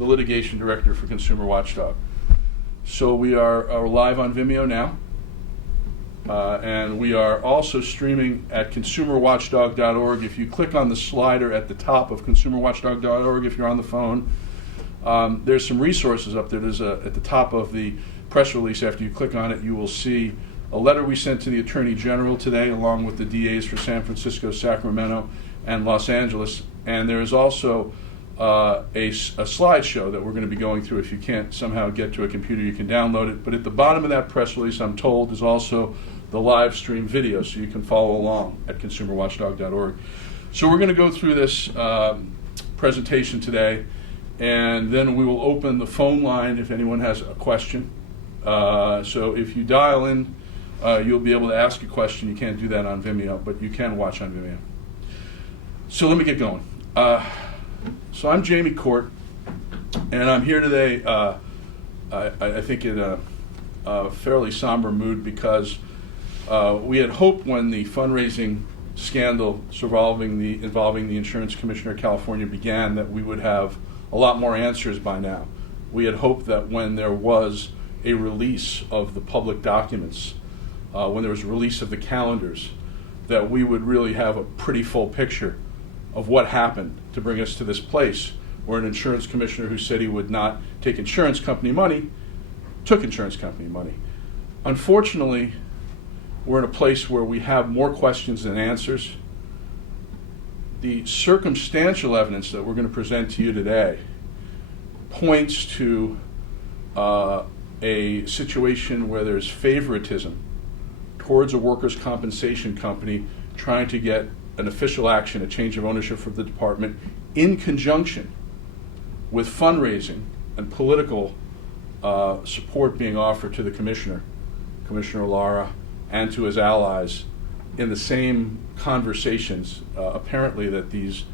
the litigation director for Consumer Watchdog. So we are live on Vimeo now, and we are also streaming at consumerwatchdog.org. If you click on the slider at the top of consumerwatchdog.org, if you're on the phone, there's some resources up there. There's at the top of the press release, after you click on it, you will see a letter we sent to the Attorney General today, along with the DAs for San Francisco, Sacramento, and Los Angeles. And there is also a slideshow that we're going to be going through. If you can't somehow get to a computer, you can download it. But at the bottom of that press release, I'm told, is also the live stream video, so you can follow along at consumerwatchdog.org. So we're going to go through this presentation today, and then we will open the phone line if anyone has a question. So if you dial in, you'll be able to ask a question. You can't do that on Vimeo, but you can watch on Vimeo. So let me get going. So I'm Jamie Court, and I'm here today, I think in a fairly somber mood, because we had hoped when the fundraising scandal involving the Insurance Commissioner of California began that we would have a lot more answers by now. We had hoped that when there was a release of the public documents, when there was a release of the calendars, that we would really have a pretty full picture of what happened to bring us to this place where an insurance commissioner who said he would not take insurance company money took insurance company money. Unfortunately, we're in a place where we have more questions than answers. The circumstantial evidence that we're going to present to you today points to a situation where there's favoritism towards a workers' compensation company trying to get an official action, a change of ownership for the department, in conjunction with fundraising and political support being offered to the commissioner, Commissioner Lara, and to his allies in the same conversations, apparently, that these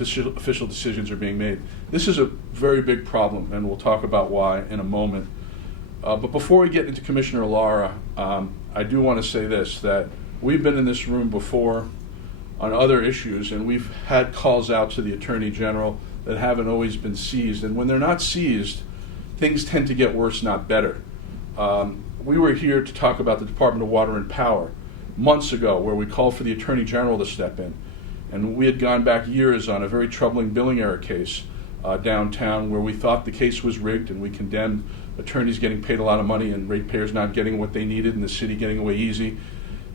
official decisions are being made. This is a very big problem, and we'll talk about why in a moment. But before we get into Commissioner Lara, I do want to say this, that we've been in this room before on other issues, and we've had calls out to the Attorney General that haven't always been seized. And when they're not seized, things tend to get worse, not better. We were here to talk about the Department of Water and Power months ago, where we called for the Attorney General to step in. And we had gone back years on a very troubling billing error case downtown, where we thought the case was rigged, and we condemned attorneys getting paid a lot of money and ratepayers not getting what they needed and the city getting away easy.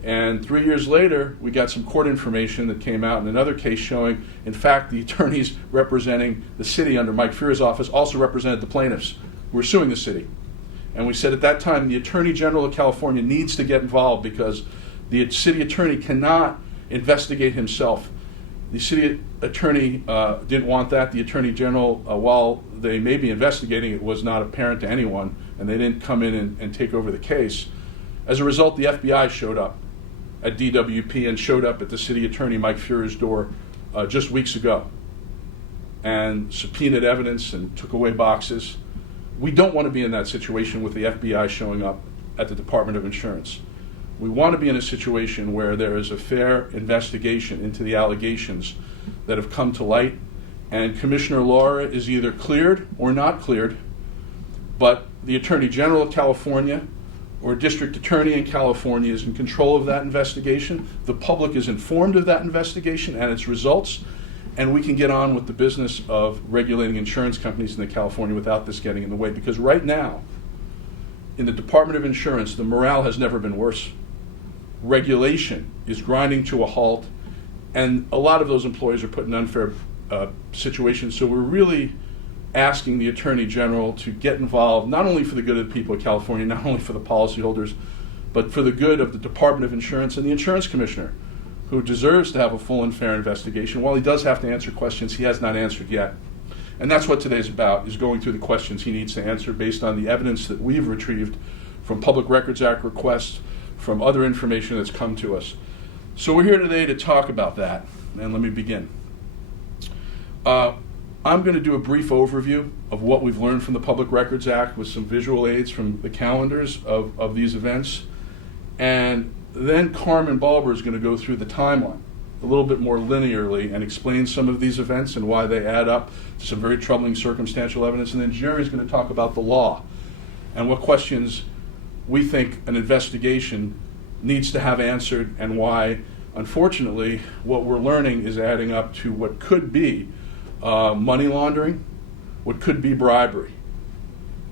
And 3 years later, we got some court information that came out in another case showing, in fact, the attorneys representing the city under Mike Fear's office also represented the plaintiffs who were suing the city. And we said at that time, the Attorney General of California needs to get involved, because the city attorney cannot investigate himself. The city attorney didn't want that. The Attorney General, while they may be investigating, it was not apparent to anyone, and they didn't come in and take over the case. As a result, the FBI showed up at DWP and showed up at the city attorney Mike Fear's door just weeks ago and subpoenaed evidence and took away boxes. We don't want to be in that situation with the FBI showing up at the Department of Insurance. We want to be in a situation where there is a fair investigation into the allegations that have come to light, and Commissioner Lara is either cleared or not cleared, but the Attorney General of California or District Attorney in California is in control of that investigation. The public is informed of that investigation and its results, and we can get on with the business of regulating insurance companies in California without this getting in the way. Because right now, in the Department of Insurance, the morale has never been worse. Regulation is grinding to a halt, and a lot of those employees are put in unfair situations. So we're really asking the Attorney General to get involved, not only for the good of the people of California, not only for the policyholders, but for the good of the Department of Insurance and the Insurance Commissioner, who deserves to have a full and fair investigation. While he does have to answer questions he has not answered yet. And that's what today's about, is going through the questions he needs to answer based on the evidence that we've retrieved from Public Records Act requests, from other information that's come to us. So we're here today to talk about that, and let me begin. I'm going to do a brief overview of what we've learned from the Public Records Act with some visual aids from the calendars of these events. And then Carmen Balber is going to go through the timeline a little bit more linearly and explain some of these events and why they add up to some very troubling circumstantial evidence. And then Jerry's going to talk about the law and what questions we think an investigation needs to have answered, and why, unfortunately, what we're learning is adding up to what could be money laundering, what could be bribery.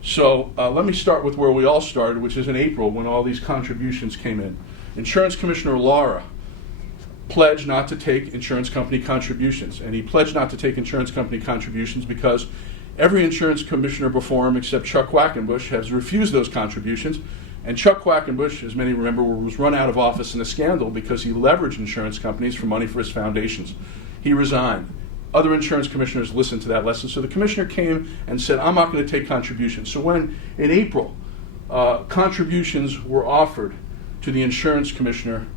So let me start with where we all started, which is in April when all these contributions came in. Insurance Commissioner Lara pledged not to take insurance company contributions. And he pledged not to take insurance company contributions because every insurance commissioner before him except Chuck Quackenbush has refused those contributions. And Chuck Quackenbush, as many remember, was run out of office in a scandal because he leveraged insurance companies for money for his foundations. He resigned. Other insurance commissioners listened to that lesson. So the commissioner came and said, I'm not going to take contributions. So when, in April, contributions were offered to the insurance commissioner,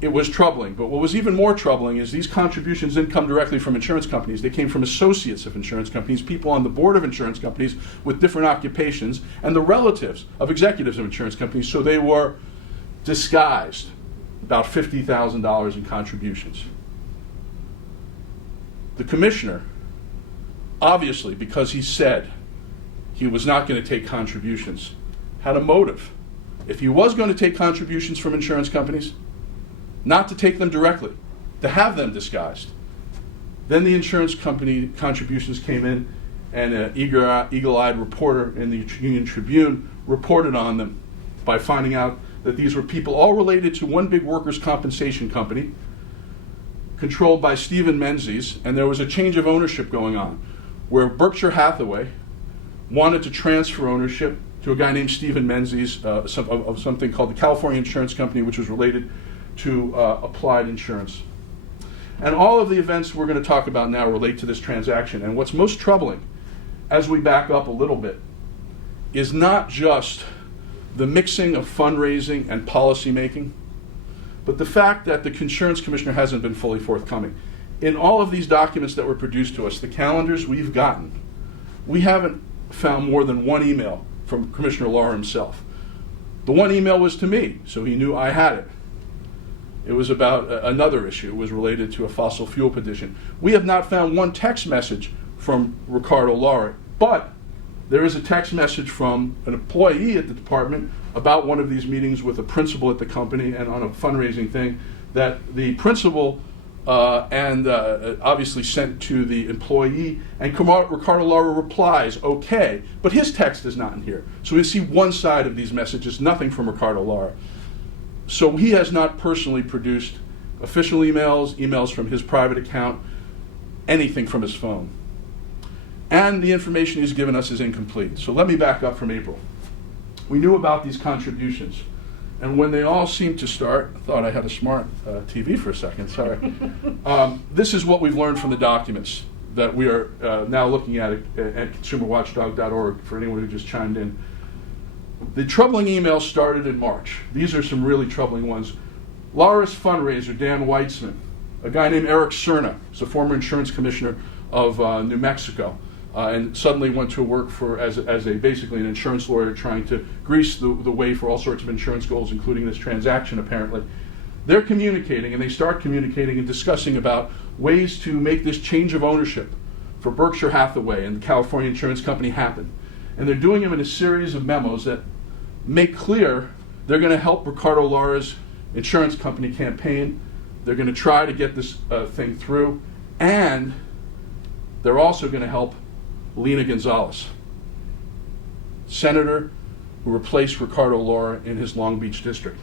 it was troubling. But what was even more troubling is these contributions didn't come directly from insurance companies. They came from associates of insurance companies, people on the board of insurance companies with different occupations, and the relatives of executives of insurance companies. So they were disguised, about $50,000 in contributions. The commissioner, obviously, because he said he was not going to take contributions, had a motive. If he was going to take contributions from insurance companies, not to take them directly, to have them disguised. Then the insurance company contributions came in, and an eagle-eyed reporter in the Union Tribune reported on them by finding out that these were people all related to one big workers' compensation company controlled by Stephen Menzies, and there was a change of ownership going on where Berkshire Hathaway wanted to transfer ownership to a guy named Stephen Menzies of something called the California Insurance Company, which was related to Applied Insurance. And all of the events we're going to talk about now relate to this transaction. And what's most troubling, as we back up a little bit, is not just the mixing of fundraising and policy making, but the fact that the insurance commissioner hasn't been fully forthcoming. In all of these documents that were produced to us, the calendars we've gotten, we haven't found more than one email from Commissioner Lara himself. The one email was to me, so he knew I had it. It was about another issue. It was related to a fossil fuel petition. We have not found one text message from Ricardo Lara, but there is a text message from an employee at the department about one of these meetings with a principal at the company and on a fundraising thing that the principal obviously sent to the employee, and Ricardo Lara replies, okay, but his text is not in here. So we see one side of these messages, nothing from Ricardo Lara. So he has not personally produced official emails, emails from his private account, anything from his phone. And the information he's given us is incomplete. So let me back up from April. We knew about these contributions. And when they all seemed to start, I thought I had a smart TV for a second, sorry. This is what we've learned from the documents that we are now looking at consumerwatchdog.org for anyone who just chimed in. The troubling emails started in March. These are some really troubling ones. Lara's fundraiser, Dan Weitzman, a guy named Eric Cerna, who's a former insurance commissioner of New Mexico, and suddenly went to work as basically an insurance lawyer trying to grease the way for all sorts of insurance goals, including this transaction apparently. They're communicating, and they start communicating and discussing about ways to make this change of ownership for Berkshire Hathaway and the California Insurance Company happen. And they're doing them in a series of memos that make clear they're going to help Ricardo Lara's insurance company campaign. They're going to try to get this thing through. And they're also going to help Lena Gonzalez, senator who replaced Ricardo Lara in his Long Beach district.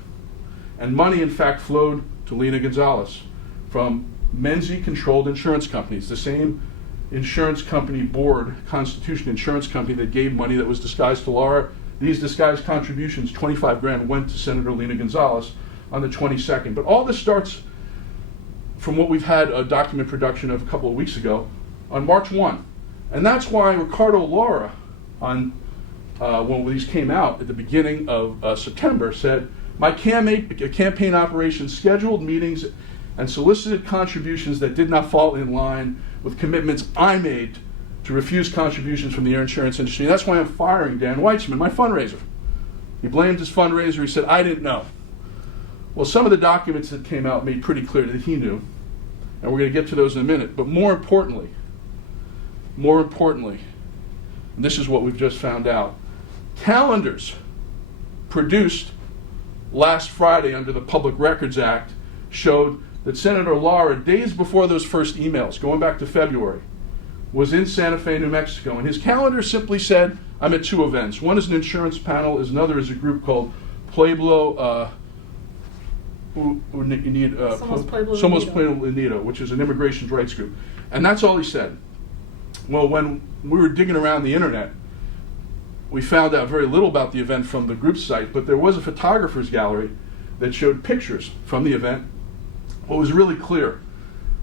And money, in fact, flowed to Lena Gonzalez from Menzies-controlled insurance companies, the same insurance company board, Constitution Insurance Company, that gave money that was disguised to Lara. These disguised contributions, 25 grand, went to Senator Lena Gonzalez on the 22nd. But all this starts from what we've had a document production of a couple of weeks ago on March 1. And that's why Ricardo Lara, when these came out at the beginning of September, said, my campaign operation scheduled meetings and solicited contributions that did not fall in line with commitments I made to refuse contributions from the insurance industry. And that's why I'm firing Dan Weitzman, my fundraiser. He blamed his fundraiser. He said, I didn't know. Well, some of the documents that came out made pretty clear that he knew. And we're going to get to those in a minute. But more importantly, and this is what we've just found out, calendars produced last Friday under the Public Records Act showed that Senator Lara, days before those first emails, going back to February, was in Santa Fe, New Mexico. And his calendar simply said, I'm at two events. One is an insurance panel, another is a group called Pueblo Somos Pueblo Unido, which is an immigration rights group. And that's all he said. Well, when we were digging around the internet, we found out very little about the event from the group site, but there was a photographer's gallery that showed pictures from the event. What was really clear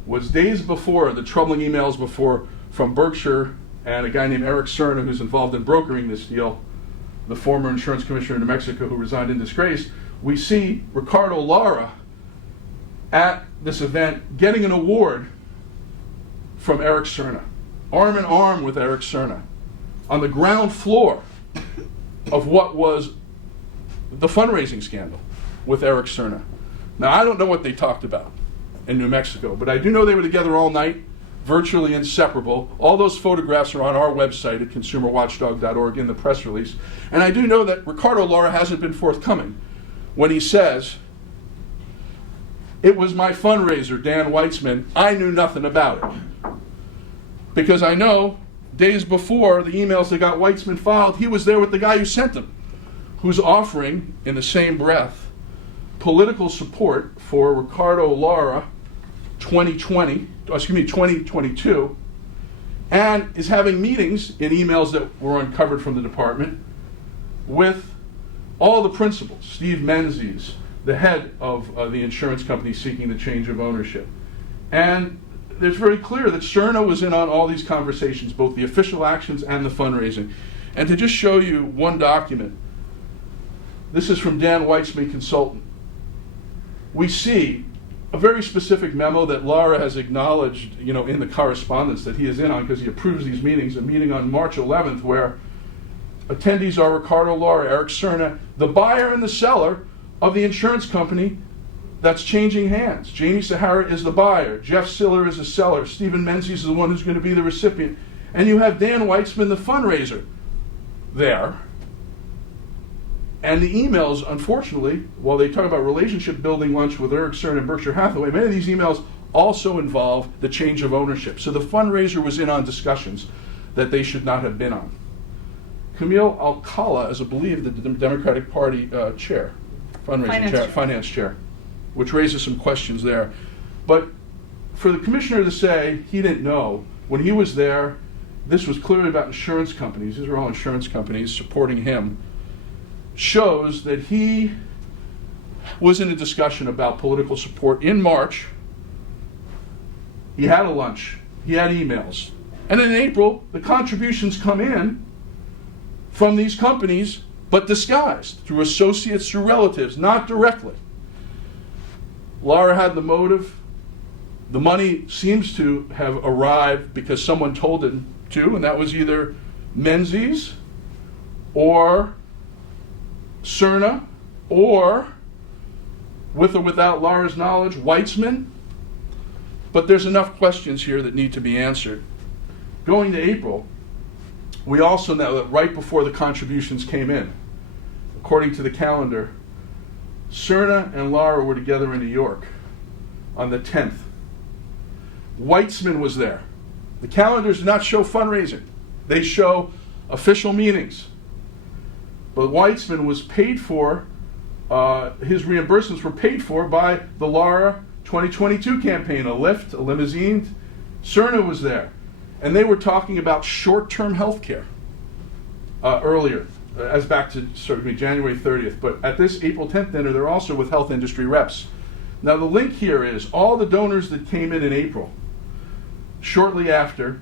was days before, the troubling emails before, from Berkshire and a guy named Eric Cerna, who's involved in brokering this deal, the former insurance commissioner in New Mexico who resigned in disgrace, we see Ricardo Lara at this event getting an award from Eric Cerna, arm in arm with Eric Cerna, on the ground floor of what was the fundraising scandal with Eric Cerna. Now, I don't know what they talked about in New Mexico, but I do know they were together all night, virtually inseparable. All those photographs are on our website at consumerwatchdog.org in the press release. And I do know that Ricardo Lara hasn't been forthcoming when he says, it was my fundraiser, Dan Weitzman, I knew nothing about it. Because I know days before the emails that got Weitzman filed, he was there with the guy who sent them, who's offering, in the same breath, political support for Ricardo Lara 2022, and is having meetings in emails that were uncovered from the department with all the principals, Steve Menzies, the head of the insurance company seeking the change of ownership. And it's very clear that Cerna was in on all these conversations, both the official actions and the fundraising. And to just show you one document, this is from Dan Weitzman Consultant. We see a very specific memo that Lara has acknowledged, in the correspondence that he is in on because he approves these meetings, a meeting on March 11th where attendees are Ricardo Lara, Eric Cerna, the buyer and the seller of the insurance company that's changing hands. Jamie Sahara is the buyer. Jeff Siller is the seller. Stephen Menzies is the one who's going to be the recipient. And you have Dan Weitzman, the fundraiser, there. And the emails, unfortunately, while they talk about relationship building lunch with Eric Cerna and Berkshire Hathaway, many of these emails also involve the change of ownership. So the fundraiser was in on discussions that they should not have been on. Camille Alcala is, I believe, the Democratic Party chair, finance chair, which raises some questions there. But for the commissioner to say he didn't know, when he was there, this was clearly about insurance companies. These are all insurance companies supporting him. Shows that he was in a discussion about political support in March. He had a lunch. He had emails. And in April, the contributions come in from these companies, but disguised through associates, through relatives, not directly. Lara had the motive. The money seems to have arrived because someone told him to, and that was either Menzies or Cerna, or, with or without Lara's knowledge, Weitzman. But there's enough questions here that need to be answered. Going to April, we also know that right before the contributions came in, according to the calendar, Cerna and Lara were together in New York on the 10th. Weitzman was there. The calendars do not show fundraising. They show official meetings. But Weitzman was paid for, his reimbursements were paid for by the Lara 2022 campaign, a lift, a limousine. Cerna was there. And they were talking about short-term health care earlier, as back to January 30th. But at this April 10th dinner, they're also with health industry reps. Now the link here is all the donors that came in April. Shortly after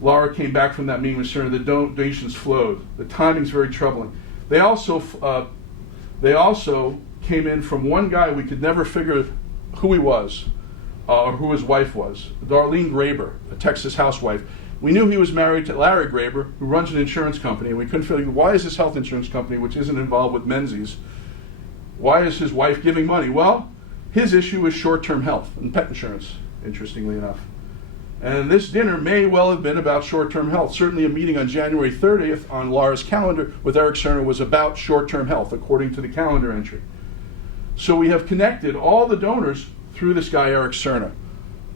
Lara came back from that meeting with Cerna, the donations flowed. The timing's very troubling. They also came in from one guy we could never figure who he was or who his wife was, Darlene Graber, a Texas housewife. We knew he was married to Larry Graber, who runs an insurance company, and we couldn't figure why is this health insurance company, which isn't involved with Menzies, why is his wife giving money? Well, his issue is short-term health and pet insurance. interestingly enough. And this dinner may well have been about short-term health. Certainly a meeting on January 30th on Lara's calendar with Eric Cerna was about short-term health, according to the calendar entry. So we have connected all the donors through this guy, Eric Cerna,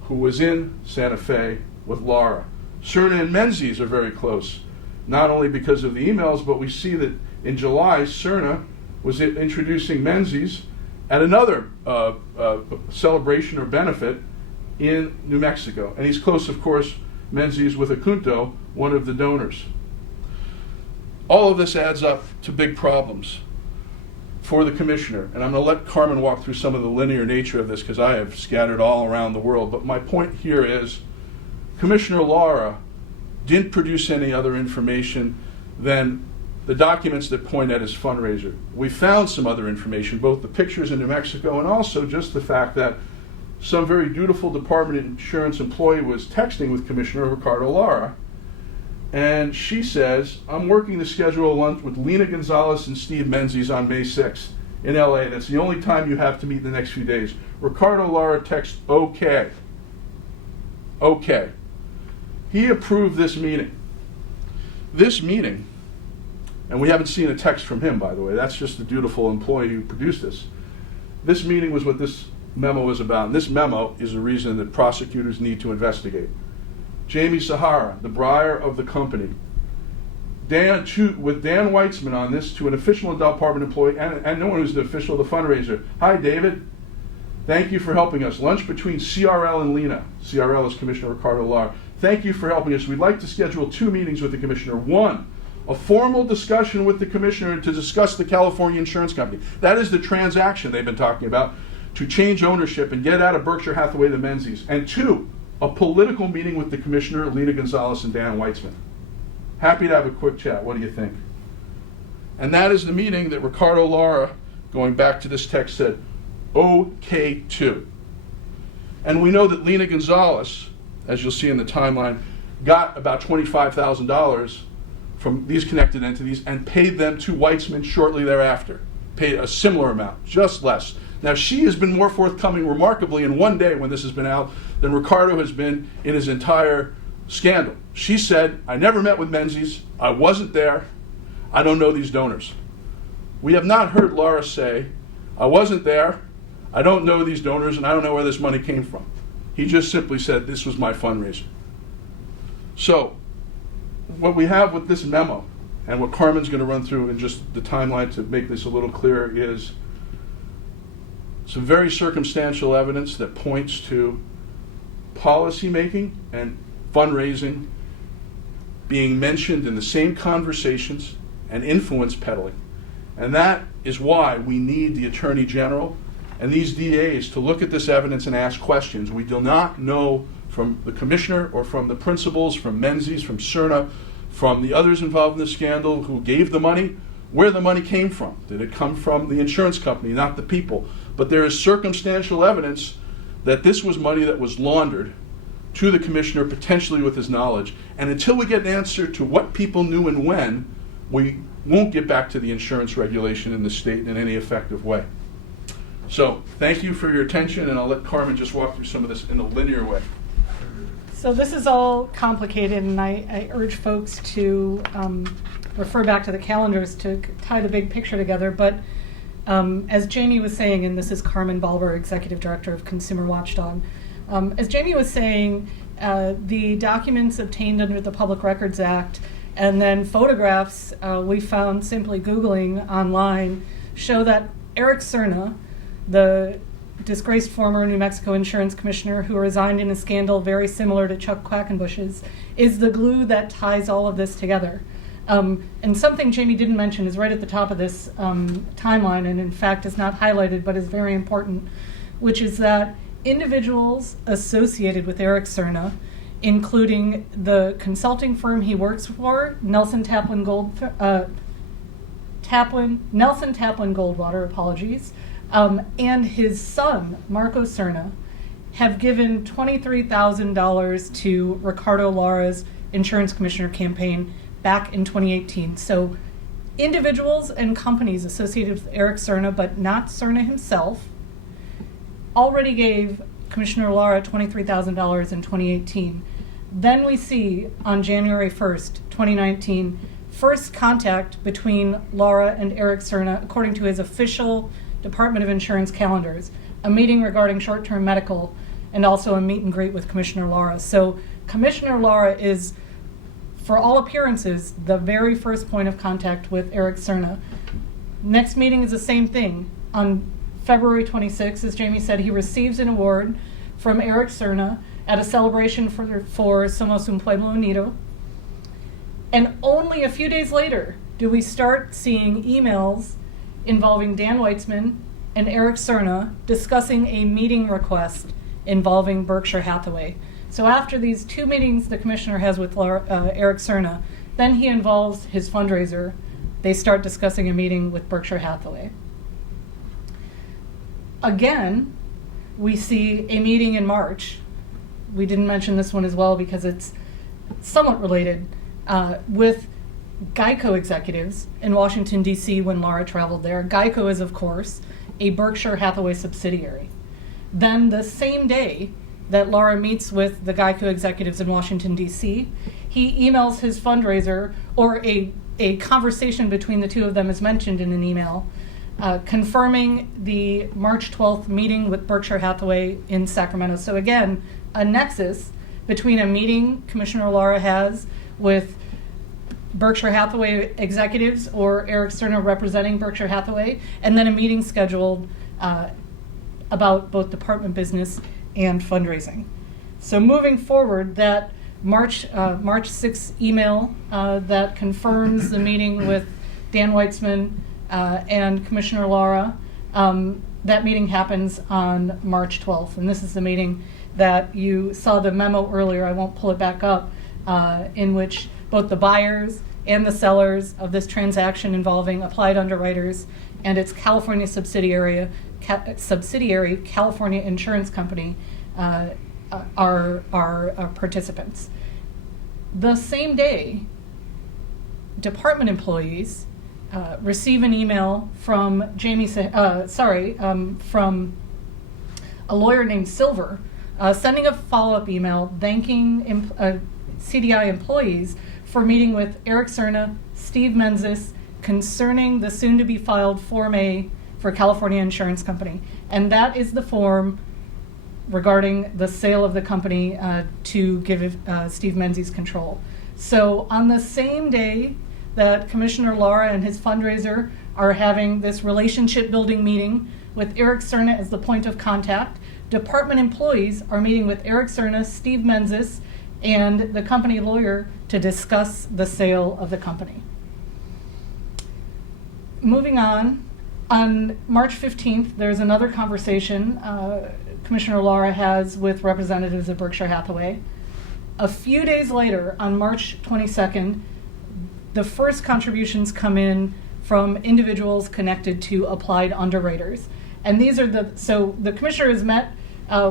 who was in Santa Fe with Lara. Cerna and Menzies are very close, not only because of the emails, but we see that in July, Cerna was introducing Menzies at another celebration or benefit in New Mexico. And he's close, of course, Menzies with Acunto, one of the donors. All of this adds up to big problems for the commissioner. And I'm going to let Carmen walk through some of the linear nature of this because I have scattered all around the world. But my point here is Commissioner Lara didn't produce any other information than the documents that point at his fundraiser. We found some other information, both the pictures in New Mexico and also just the fact that some very dutiful Department of Insurance employee was texting with Commissioner Ricardo Lara, and she says, I'm working to schedule a lunch with Lena Gonzalez and Steve Menzies on May 6th in LA. That's the only time you have to meet in the next few days. Ricardo Lara texts, okay. Okay. He approved this meeting. This meeting, and we haven't seen a text from him, by the way. That's just the dutiful employee who produced this. This meeting was what this memo is about. And this memo is the reason that prosecutors need to investigate. Jamie Sahara, the briar of the company, with Dan Weitzman on this to an official department employee and no one who's the official of the fundraiser. Hi, David. Thank you for helping us. Lunch between CRL and Lena. CRL is Commissioner Ricardo Lara. Thank you for helping us. We'd like to schedule 2 meetings with the commissioner. 1, a formal discussion with the commissioner to discuss the California insurance company. That is the transaction they've been talking about, to change ownership and get out of Berkshire Hathaway the Menzies. And 2, a political meeting with the commissioner, Lena Gonzalez and Dan Weitzman. Happy to have a quick chat. What do you think? And that is the meeting that Ricardo Lara, going back to this text, said, okay to. And we know that Lena Gonzalez, as you'll see in the timeline, got about $25,000 from these connected entities and paid them to Weitzman shortly thereafter. Paid a similar amount, just less. Now, she has been more forthcoming remarkably in one day when this has been out than Ricardo has been in his entire scandal. She said, I never met with Menzies, I wasn't there, I don't know these donors. We have not heard Lara say, I wasn't there, I don't know these donors, and I don't know where this money came from. He just simply said, this was my fundraiser. So, what we have with this memo, and what Carmen's going to run through in just the timeline to make this a little clearer, is some very circumstantial evidence that points to policy making and fundraising being mentioned in the same conversations and influence peddling. And that is why we need the Attorney General and these DAs to look at this evidence and ask questions. We do not know from the commissioner or from the principals, from Menzies, from Cerna, from the others involved in the scandal who gave the money, where the money came from. Did it come from the insurance company, not the people? But there is circumstantial evidence that this was money that was laundered to the commissioner, potentially with his knowledge. And until we get an answer to what people knew and when, we won't get back to the insurance regulation in the state in any effective way. So thank you for your attention, and I'll let Carmen just walk through some of this in a linear way. So this is all complicated, and I urge folks to refer back to the calendars to tie the big picture together. But as Jamie was saying, and this is Carmen Balber, Executive Director of Consumer Watchdog, as Jamie was saying, the documents obtained under the Public Records Act and then photographs we found simply Googling online show that Eric Cerna, the disgraced former New Mexico insurance commissioner who resigned in a scandal very similar to Chuck Quackenbush's, is the glue that ties all of this together. And something Jamie didn't mention is right at the top of this timeline, and in fact is not highlighted but is very important, which is that individuals associated with Eric Cerna, including the consulting firm he works for, Nelson Taplin Goldwater, and his son, Marco Cerna, have given $23,000 to Ricardo Lara's insurance commissioner campaign back in 2018. So individuals and companies associated with Eric Cerna, but not Cerna himself, already gave Commissioner Lara $23,000 in 2018. Then we see on January 1st, 2019, first contact between Lara and Eric Cerna, according to his official Department of Insurance calendars, a meeting regarding short-term medical, and also a meet and greet with Commissioner Lara. So Commissioner Lara is, for all appearances, the very first point of contact with Eric Cerna. Next meeting is the same thing. On February 26th, as Jamie said, he receives an award from Eric Cerna at a celebration for Somos Un Pueblo Unido. And only a few days later do we start seeing emails involving Dan Weitzman and Eric Cerna discussing a meeting request involving Berkshire Hathaway. So after these two meetings the commissioner has with Eric Cerna, then he involves his fundraiser. They start discussing a meeting with Berkshire Hathaway. Again, we see a meeting in March. We didn't mention this one as well because it's somewhat related, with Geico executives in Washington, D.C. when Lara traveled there. Geico is, of course, a Berkshire Hathaway subsidiary. Then the same day that Lara meets with the Geico executives in Washington, D.C., he emails his fundraiser, or a conversation between the two of them is mentioned in an email, confirming the March 12th meeting with Berkshire Hathaway in Sacramento. So again, a nexus between a meeting Commissioner Lara has with Berkshire Hathaway executives or Eric Cerna representing Berkshire Hathaway, and then a meeting scheduled about both department business and fundraising. So moving forward, that March 6th email that confirms the meeting with Dan Weitzman and Commissioner Lara, that meeting happens on March 12th. And this is the meeting that you saw the memo earlier, I won't pull it back up, in which both the buyers and the sellers of this transaction involving Applied Underwriters and its California subsidiary California Insurance Company are participants. The same day, department employees receive an email from from a lawyer named Silver, sending a follow-up email thanking CDI employees for meeting with Eric Cerna, Steve Menzies, concerning the soon-to-be-filed Form A for California Insurance Company. And that is the form regarding the sale of the company to give Steve Menzies control. So on the same day that Commissioner Lara and his fundraiser are having this relationship-building meeting with Eric Cerna as the point of contact, department employees are meeting with Eric Cerna, Steve Menzies, and the company lawyer to discuss the sale of the company. Moving on March 15th, there's another conversation Commissioner Lara has with representatives of Berkshire Hathaway. A few days later, on March 22nd, the first contributions come in from individuals connected to Applied Underwriters. And these are so the commissioner has met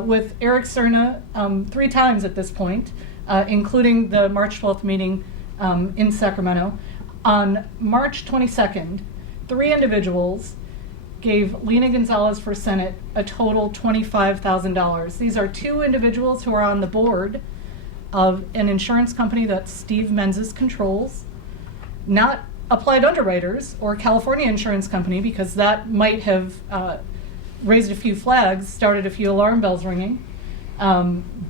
with Eric Cerna 3 times at this point, including the March 12th meeting in Sacramento. On March 22nd, 3 individuals gave Lena Gonzalez for Senate a total $25,000. These are 2 individuals who are on the board of an insurance company that Steve Menzies controls, not Applied Underwriters or California Insurance Company, because that might have raised a few flags, started a few alarm bells ringing,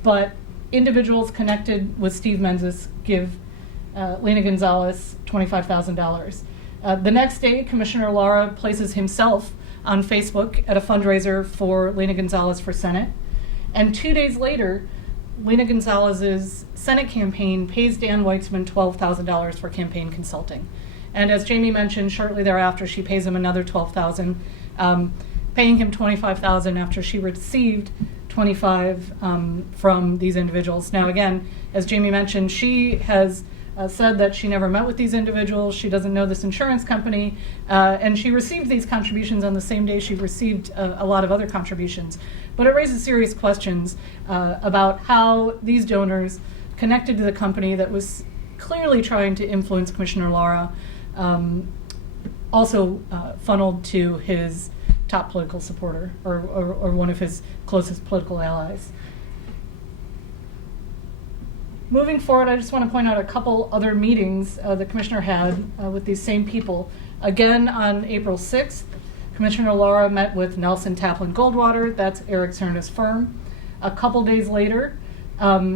but individuals connected with Steve Menzies give Lena Gonzalez $25,000. The next day, Commissioner Lara places himself on Facebook at a fundraiser for Lena Gonzalez for Senate. And 2 days later, Lena Gonzalez's Senate campaign pays Dan Weitzman $12,000 for campaign consulting. And as Jamie mentioned, shortly thereafter, she pays him another $12,000, paying him $25,000 after she received $25,000 from these individuals. Now, again, as Jamie mentioned, she has said that she never met with these individuals. She doesn't know this insurance company, and she received these contributions on the same day she received a lot of other contributions. But it raises serious questions about how these donors connected to the company that was clearly trying to influence Commissioner Lara, also funneled to his top political supporter or one of his closest political allies. Moving forward, I just want to point out a couple other meetings the commissioner had with these same people. Again, on April 6th, Commissioner Lara met with Nelson Taplin Goldwater, that's Eric Cerna's firm. A couple days later,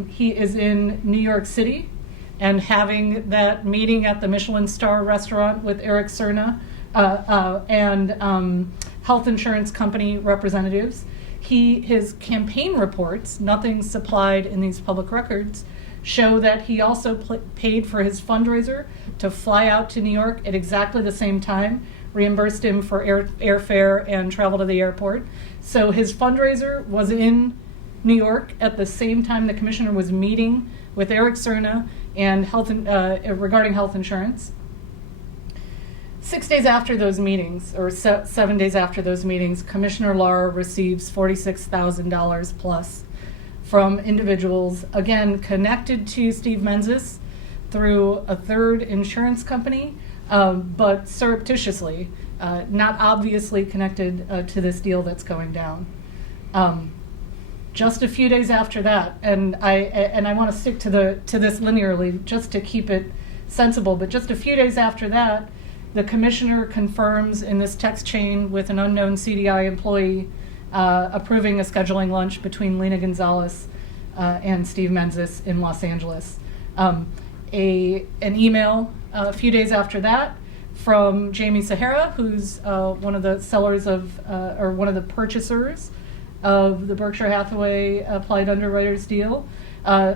he is in New York City and having that meeting at the Michelin Star restaurant with Eric Cerna and health insurance company representatives. His campaign reports, nothing supplied in these public records, show that he also paid for his fundraiser to fly out to New York at exactly the same time, reimbursed him for airfare and travel to the airport. So his fundraiser was in New York at the same time the commissioner was meeting with Eric Cerna and regarding health insurance. 6 days after those meetings, or 7 days after those meetings, Commissioner Lara receives $46,000 plus from individuals, again, connected to Steve Menzies through a third insurance company, but surreptitiously, not obviously connected to this deal that's going down. Just a few days after that, and I want to stick to this linearly just to keep it sensible, but just a few days after that, the commissioner confirms in this text chain with an unknown CDI employee approving a scheduling lunch between Lena Gonzalez and Steve Menzies in Los Angeles. An email a few days after that from Jamie Sahara, who's one of the sellers of, or one of the purchasers of the Berkshire Hathaway Applied Underwriters deal,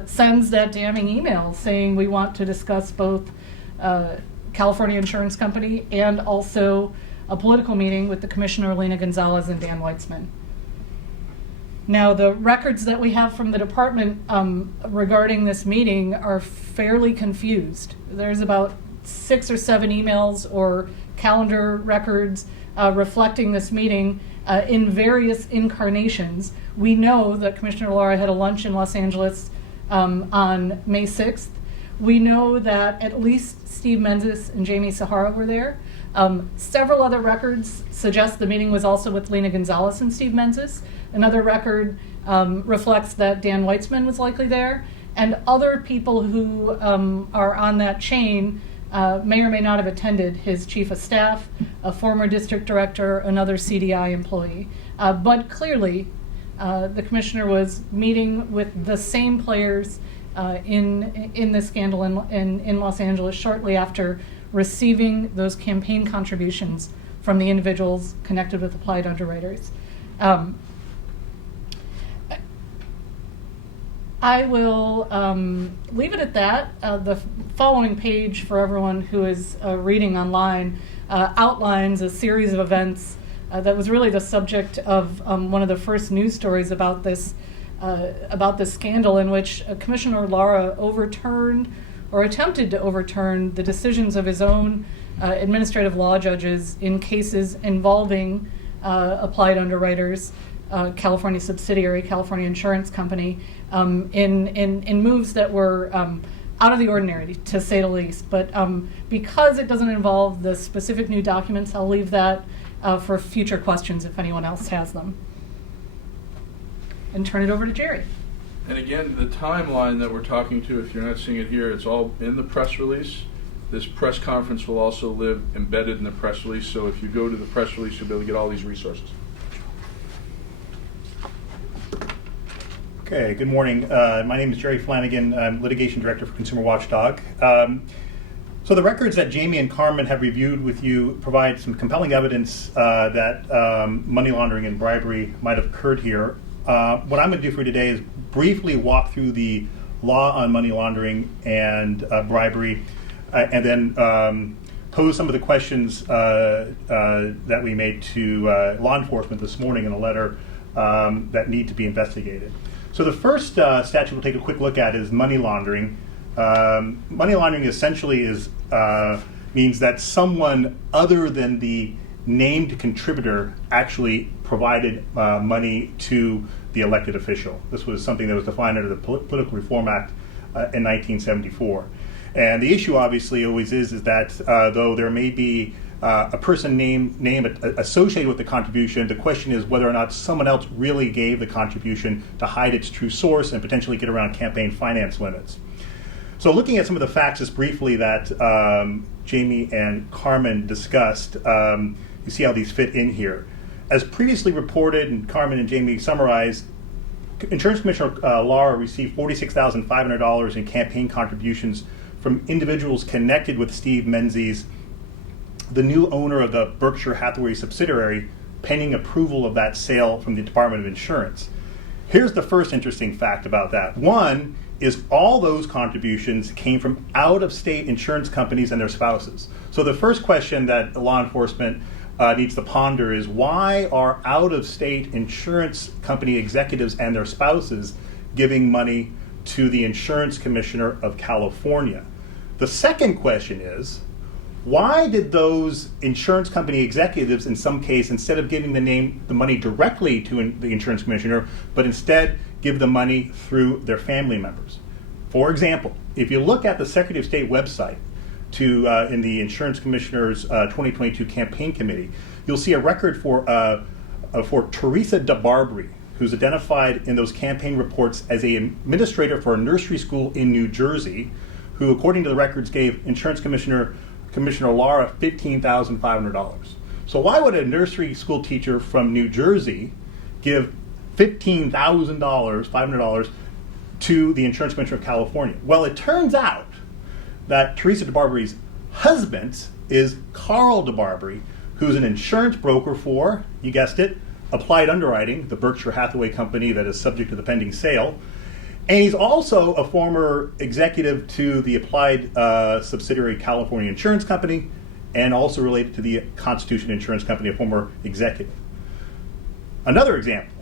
sends that damning email saying we want to discuss both California Insurance Company and also a political meeting with the Commissioner Lena Gonzalez and Dan Weitzman. Now, the records that we have from the department regarding this meeting are fairly confused. There's about 6 or 7 emails or calendar records reflecting this meeting in various incarnations. We know that Commissioner Lara had a lunch in Los Angeles on May 6th. We know that at least Steve Menzies and Jamie Sahara were there. Several other records suggest the meeting was also with Lena Gonzalez and Steve Menzies. Another record reflects that Dan Weitzman was likely there. And other people who are on that chain may or may not have attended, his chief of staff, a former district director, another CDI employee. But clearly, the commissioner was meeting with the same players in the scandal in Los Angeles shortly after receiving those campaign contributions from the individuals connected with Applied Underwriters. I will leave it at that. The following page for everyone who is reading online outlines a series of events that was really the subject of one of the first news stories about this scandal, in which Commissioner Lara overturned or attempted to overturn the decisions of his own administrative law judges in cases involving Applied Underwriters, California subsidiary, California Insurance Company, in moves that were out of the ordinary, to say the least. But because it doesn't involve the specific new documents, I'll leave that for future questions if anyone else has them. And turn it over to Jerry. And again, the timeline that we're talking to, if you're not seeing it here, it's all in the press release. This press conference will also live embedded in the press release, so if you go to the press release, you'll be able to get all these resources. Okay, good morning. My name is Jerry Flanagan. I'm Litigation Director for Consumer Watchdog. So the records that Jamie and Carmen have reviewed with you provide some compelling evidence that money laundering and bribery might have occurred here. What I'm going to do for you today is briefly walk through the law on money laundering and bribery, and then pose some of the questions that we made to law enforcement this morning in a letter that need to be investigated. So the first statute we'll take a quick look at is money laundering. Money laundering essentially means that someone other than the named contributor actually provided money to the elected official. This was something that was defined under the Political Reform Act in 1974. And the issue obviously always is that though there may be a person name associated with the contribution. The question is whether or not someone else really gave the contribution to hide its true source and potentially get around campaign finance limits. So looking at some of the facts just briefly that Jamie and Carmen discussed, you see how these fit in here. As previously reported, and Carmen and Jamie summarized, Insurance Commissioner Lara received $46,500 in campaign contributions from individuals connected with Steve Menzies, the new owner of the Berkshire Hathaway subsidiary, pending approval of that sale from the Department of Insurance. Here's the first interesting fact about that. One is all those contributions came from out-of-state insurance companies and their spouses. So the first question that law enforcement needs to ponder is, why are out-of-state insurance company executives and their spouses giving money to the Insurance Commissioner of California? The second question is, why did those insurance company executives, in some case, instead of giving the money directly to the insurance commissioner, but instead give the money through their family members? For example, if you look at the Secretary of State website in the Insurance Commissioner's 2022 campaign committee, you'll see a record for Teresa DeBarbary, who's identified in those campaign reports as an administrator for a nursery school in New Jersey, who, according to the records, gave Insurance Commissioner Lara $15,500. So why would a nursery school teacher from New Jersey give $500 to the Insurance Commissioner of California? Well, it turns out that Teresa DeBarbary's husband is Carl DeBarbary, who's an insurance broker for, you guessed it, Applied Underwriting, the Berkshire Hathaway company that is subject to the pending sale. And he's also a former executive to the Applied subsidiary California Insurance Company, and also related to the Constitution Insurance Company, a former executive. Another example,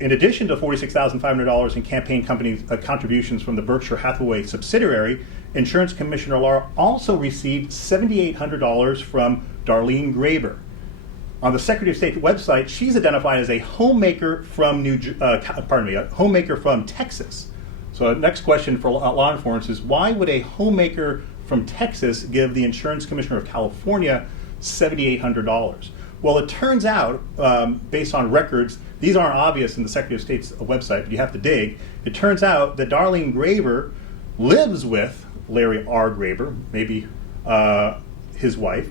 in addition to $46,500 in campaign company contributions from the Berkshire Hathaway subsidiary, Insurance Commissioner Lara also received $7,800 from Darlene Graber. On the Secretary of State website, she's identified as a homemaker from homemaker from Texas. So the next question for law enforcement is, why would a homemaker from Texas give the Insurance Commissioner of California $7,800? Well, it turns out, based on records, these aren't obvious in the Secretary of State's website, but you have to dig. It turns out that Darlene Graber lives with Larry R. Graber, maybe his wife.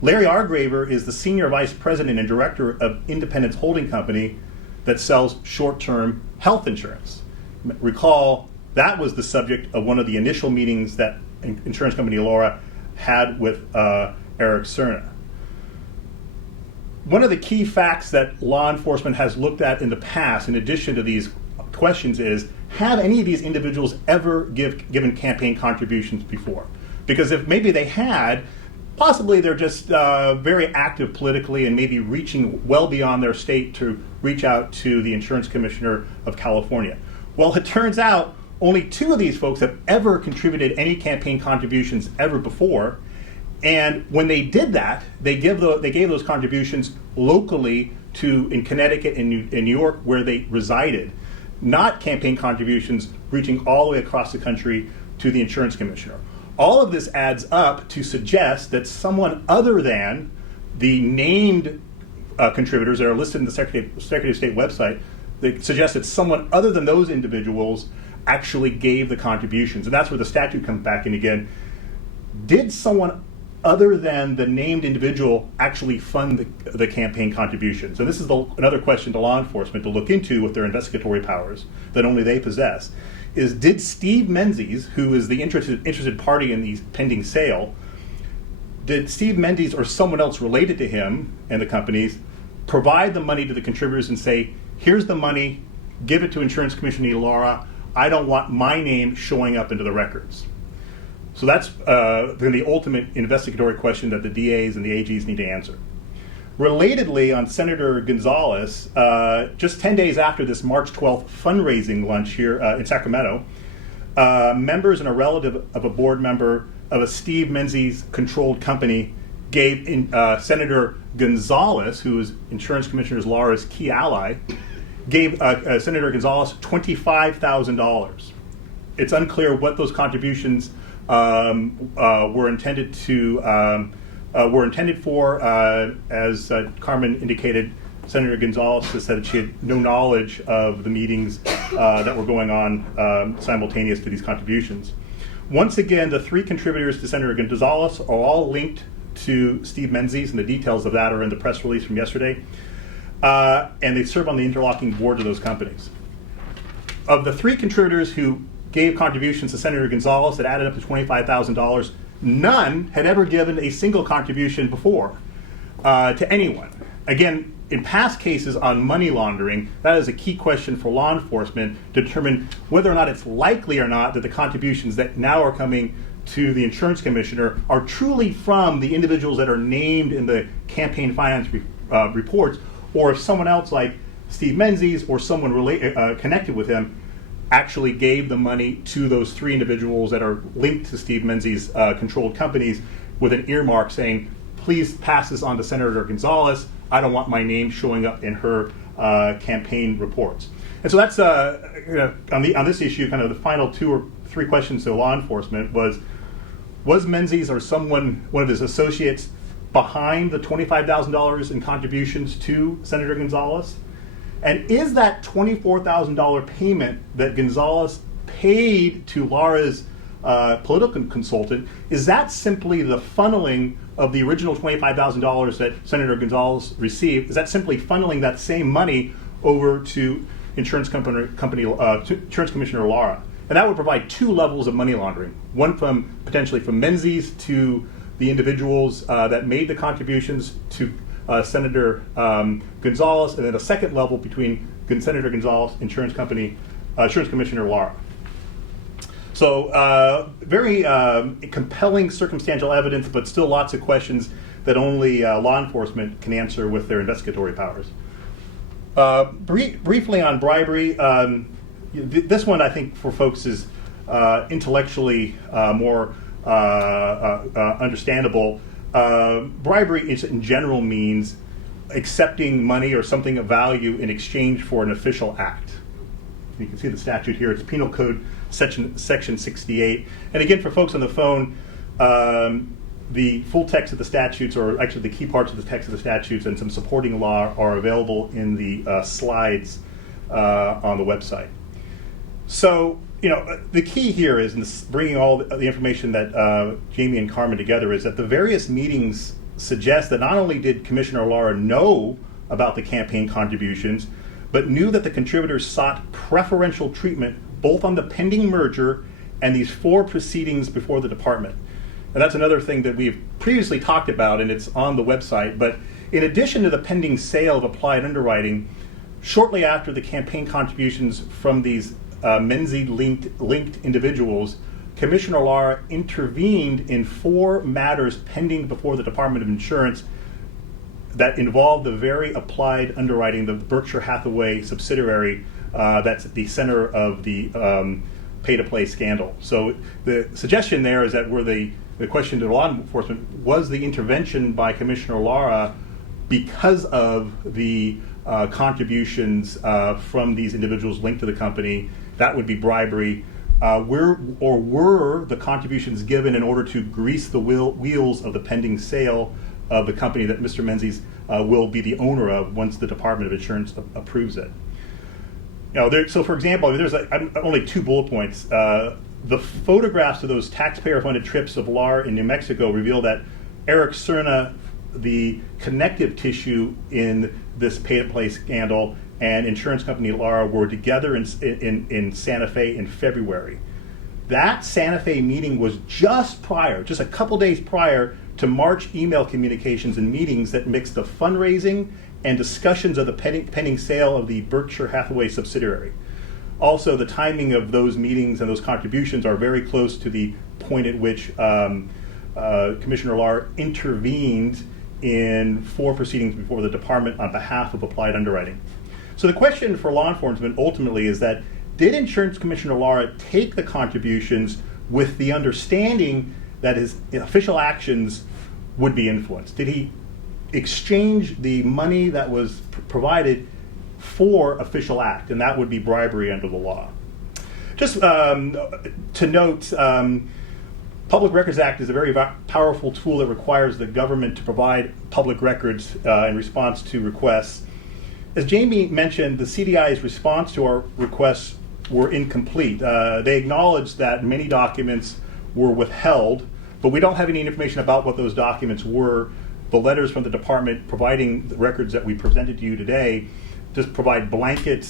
Larry R. Graber is the senior vice president and director of Independence Holding Company that sells short-term health insurance. Recall, that was the subject of one of the initial meetings that insurance company Lara had with Eric Cerna. One of the key facts that law enforcement has looked at in the past, in addition to these questions, is, have any of these individuals ever given campaign contributions before? Because if maybe they had, possibly they're just very active politically and maybe reaching well beyond their state to reach out to the Insurance Commissioner of California. Well, it turns out only 2 of these folks have ever contributed any campaign contributions ever before. And when they did that, they gave those contributions locally in Connecticut and New York, where they resided, not campaign contributions reaching all the way across the country to the Insurance Commissioner. All of this adds up to suggest that someone other than the named contributors that are listed in the Secretary of State website, they suggest that someone other than those individuals actually gave the contributions. And that's where the statute comes back in again. Did someone other than the named individual actually fund the campaign contributions? And this is another question to law enforcement to look into with their investigatory powers that only they possess. Is, did Steve Menzies, who is the interested party in the pending sale, did Steve Menzies or someone else related to him and the companies provide the money to the contributors and say, here's the money, give it to Insurance Commissioner Lara, I don't want my name showing up into the records? So that's then the ultimate investigatory question that the DAs and the AGs need to answer. Relatedly, on Senator Gonzalez, just 10 days after this March 12th fundraising lunch here in Sacramento, members and a relative of a board member of a Steve Menzies-controlled company gave Senator Gonzalez, who is Insurance Commissioner Lara's key ally, gave Senator Gonzalez $25,000. It's unclear what those contributions were intended to were intended for. As Carmen indicated, Senator Gonzalez has said that she had no knowledge of the meetings that were going on simultaneous to these contributions. Once again, the three contributors to Senator Gonzalez are all linked to Steve Menzies, and the details of that are in the press release from yesterday. And they serve on the interlocking boards of those companies. Of the three contributors who gave contributions to Senator Gonzalez that added up to $25,000, none had ever given a single contribution before to anyone. Again, in past cases on money laundering, that is a key question for law enforcement to determine whether or not it's likely or not that the contributions that now are coming to the insurance commissioner are truly from the individuals that are named in the campaign finance reports, or if someone else like Steve Menzies or someone connected with him actually gave the money to those three individuals that are linked to Steve Menzies' controlled companies with an earmark saying, please pass this on to Senator Gonzalez. I don't want my name showing up in her campaign reports. And so that's, on this issue, kind of the final 2 or 3 questions to law enforcement was Menzies or one of his associates behind the $25,000 in contributions to Senator Gonzalez? And is that $24,000 payment that Gonzalez paid to Lara's political consultant, is that simply the funneling of the original $25,000 that Senator Gonzalez received? Is that simply funneling that same money over to Insurance Commissioner Lara? And that would provide 2 levels of money laundering. One potentially from Menzies to the individuals that made the contributions to Senator Gonzalez, and then a second level between Senator Gonzalez, Insurance Commissioner Lara. So very compelling circumstantial evidence, but still lots of questions that only law enforcement can answer with their investigatory powers. Briefly on bribery, this one I think for folks is intellectually more understandable. Bribery in general means accepting money or something of value in exchange for an official act. You can see the statute here. It's Penal Code Section 68. And again, for folks on the phone, the full text of the statutes, or actually the key parts of the text of the statutes and some supporting law, are available in the slides on the website. So, the key here is, in bringing all the information that Jamie and Carmen together, is that the various meetings suggest that not only did Commissioner Lara know about the campaign contributions, but knew that the contributors sought preferential treatment both on the pending merger and these 4 proceedings before the department. And that's another thing that we've previously talked about, and it's on the website. But in addition to the pending sale of Applied Underwriting, shortly after the campaign contributions from these Menzies-linked individuals, Commissioner Lara intervened in 4 matters pending before the Department of Insurance that involved the very Applied Underwriting, the Berkshire Hathaway subsidiary that's at the center of the pay-to-play scandal. So the suggestion there is that the question to law enforcement was the intervention by Commissioner Lara because of the contributions from these individuals linked to the company. That would be bribery. Were the contributions given in order to grease the wheels of the pending sale of the company that Mr. Menzies will be the owner of once the Department of Insurance approves it? So for example, there's only 2 bullet points. The photographs of those taxpayer-funded trips of Lara in New Mexico reveal that Eric Cerna, the connective tissue in this pay-to-play scandal, and insurance company Lara were together in Santa Fe in February. That Santa Fe meeting was just a couple days prior to March email communications and meetings that mixed the fundraising and discussions of the pending sale of the Berkshire Hathaway subsidiary. Also, the timing of those meetings and those contributions are very close to the point at which Commissioner Lara intervened in 4 proceedings before the department on behalf of Applied Underwriting. So the question for law enforcement ultimately is that, did Insurance Commissioner Lara take the contributions with the understanding that his official actions would be influenced? Did he exchange the money that was provided for official act? And that would be bribery under the law. Just to note, Public Records Act is a very powerful tool that requires the government to provide public records in response to requests. As Jamie mentioned, the CDI's response to our requests were incomplete. They acknowledged that many documents were withheld, but we don't have any information about what those documents were. The letters from the department providing the records that we presented to you today just provide blanket